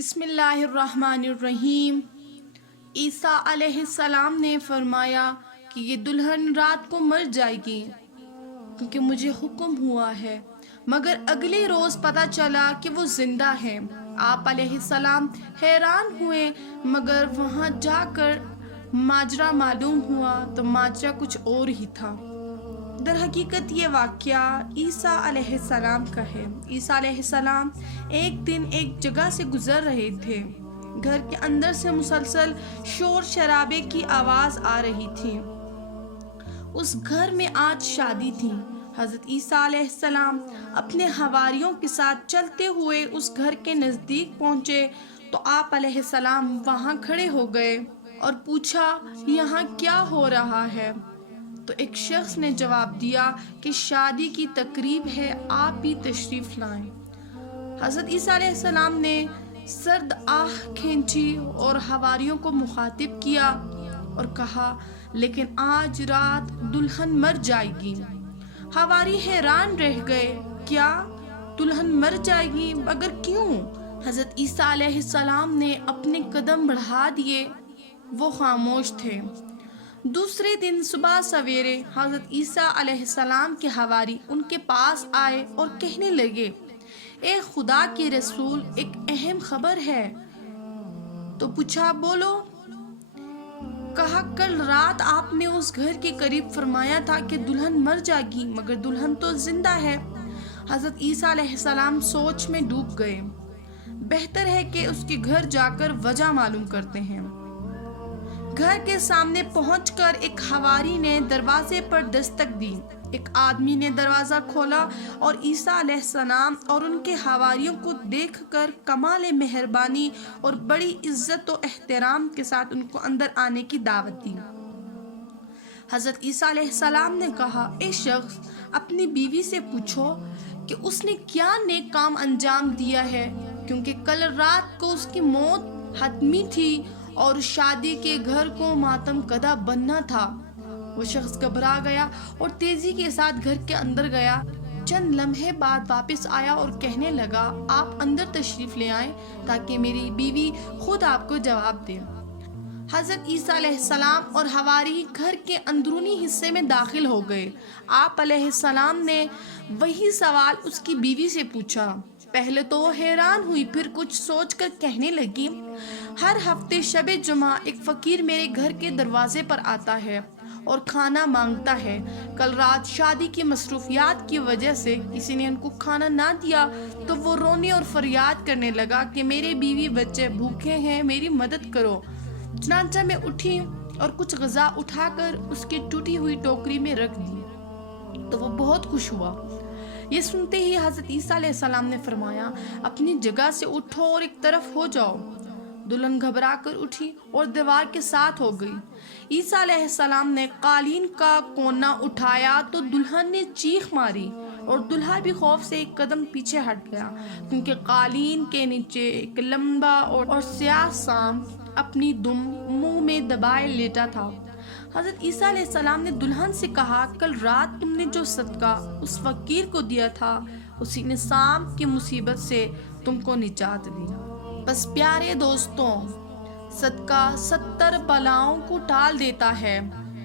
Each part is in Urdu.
بسم اللہ الرحمن الرحیم۔ عیسیٰ علیہ السلام نے فرمایا کہ یہ دلہن رات کو مر جائے گی کیونکہ مجھے حکم ہوا ہے، مگر اگلے روز پتہ چلا کہ وہ زندہ ہے۔ آپ علیہ السلام حیران ہوئے، مگر وہاں جا کر ماجرا معلوم ہوا تو ماجرا کچھ اور ہی تھا۔ در حقیقت یہ واقعہ عیسیٰ علیہ السلام کا ہے۔ عیسیٰ علیہ السلام ایک دن ایک جگہ سے گزر رہے تھے۔ گھر کے اندر سے مسلسل شور شرابے کی آواز آ رہی تھی۔ اس گھر میں آج شادی تھی۔ حضرت عیسیٰ علیہ السلام اپنے حواریوں کے ساتھ چلتے ہوئے اس گھر کے نزدیک پہنچے تو آپ علیہ السلام وہاں کھڑے ہو گئے اور پوچھا، یہاں کیا ہو رہا ہے؟ تو ایک شخص نے جواب دیا کہ شادی کی تقریب ہے، آپ بھی تشریف لائیں۔ حضرت عیسیٰ علیہ السلام نے سرد آہ کھینچی اور حواریوں کو مخاطب کیا اور کہا، لیکن آج رات دلہن مر جائے گی۔ حواری حیران رہ گئے، کیا دلہن مر جائے گی؟ مگر کیوں؟ حضرت عیسیٰ علیہ السلام نے اپنے قدم بڑھا دیے، وہ خاموش تھے۔ دوسرے دن صبح سویرے حضرت عیسیٰ علیہ السلام کے حواری ان کے پاس آئے اور کہنے لگے، اے خدا کے رسول، ایک اہم خبر ہے۔ تو پوچھا، بولو۔ کہا، کل رات آپ نے اس گھر کے قریب فرمایا تھا کہ دلہن مر جائے گی، مگر دلہن تو زندہ ہے۔ حضرت عیسیٰ علیہ السلام سوچ میں ڈوب گئے۔ بہتر ہے کہ اس کے گھر جا کر وجہ معلوم کرتے ہیں۔ گھر کے سامنے پہنچ کر ایک حواری نے دروازے پر دستک دی۔ ایک آدمی نے دروازہ کھولا اور عیسیٰ علیہ السلام اور ان کے حواریوں کو دیکھ کر کمال مہربانی اور بڑی عزت و احترام کے ساتھ ان کو اندر آنے کی دعوت دی۔ حضرت عیسیٰ علیہ السلام نے کہا، اے شخص، اپنی بیوی سے پوچھو کہ اس نے کیا نیک کام انجام دیا ہے، کیونکہ کل رات کو اس کی موت حتمی تھی اور شادی کے گھر کو ماتم کدہ بننا تھا۔ وہ شخص گھبرا گیا اور تیزی کے ساتھ گھر کے اندر گیا۔ چند لمحے بعد واپس آیا اور کہنے لگا، آپ اندر تشریف لے آئیں تاکہ میری بیوی خود آپ کو جواب دے۔ حضرت عیسیٰ علیہ السلام اور حواری گھر کے اندرونی حصے میں داخل ہو گئے۔ آپ علیہ السلام نے وہی سوال اس کی بیوی سے پوچھا۔ پہلے تو وہ حیران ہوئی، پھر کچھ سوچ کر کہنے لگی، ہر ہفتے شب جمعہ ایک فقیر میرے گھر کے دروازے پر آتا ہے اور کھانا مانگتا ہے۔ کل رات شادی کی مصروفیات کی وجہ سے کسی نے ان کو کھانا نہ دیا تو وہ رونے اور فریاد کرنے لگا کہ میرے بیوی بچے بھوکے ہیں، میری مدد کرو۔ چنانچہ میں اٹھی اور کچھ غذا اٹھا کر اس کی ٹوٹی ہوئی ٹوکری میں رکھ دی تو وہ بہت خوش ہوا۔ یہ سنتے ہی حضرت عیسیٰ علیہ السلام نے فرمایا، اپنی جگہ سے اٹھو اور ایک طرف ہو جاؤ۔ دلہن گھبرا کر اٹھی اور دیوار کے ساتھ ہو گئی۔ عیسیٰ علیہ السلام نے قالین کا کونا اٹھایا تو دلہن نے چیخ ماری اور دلہا بھی خوف سے ایک قدم پیچھے ہٹ گیا، کیونکہ قالین کے نیچے ایک لمبا اور سیاہ سانپ اپنی دم منہ میں دبائے لیٹا تھا۔ حضرت عیسیٰ علیہ السلام نے دلہن سے کہا، کل رات تم نے جو صدقہ اس فقیر کو دیا تھا، اسی نے سانپ کی مصیبت سے تم کو نجات دی۔ بس پیارے دوستوں، صدقہ 70 بلاؤں کو ٹال دیتا ہے۔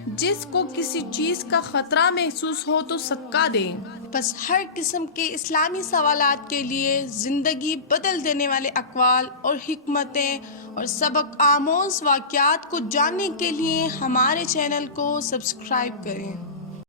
جس کو کسی چیز کا خطرہ محسوس ہو تو صدقہ دیں۔ بس ہر قسم کے اسلامی سوالات کے لیے زندگی بدل دینے والے اقوال اور حکمتیں اور سبق آموز واقعات کو جاننے کے لیے ہمارے چینل کو سبسکرائب کریں۔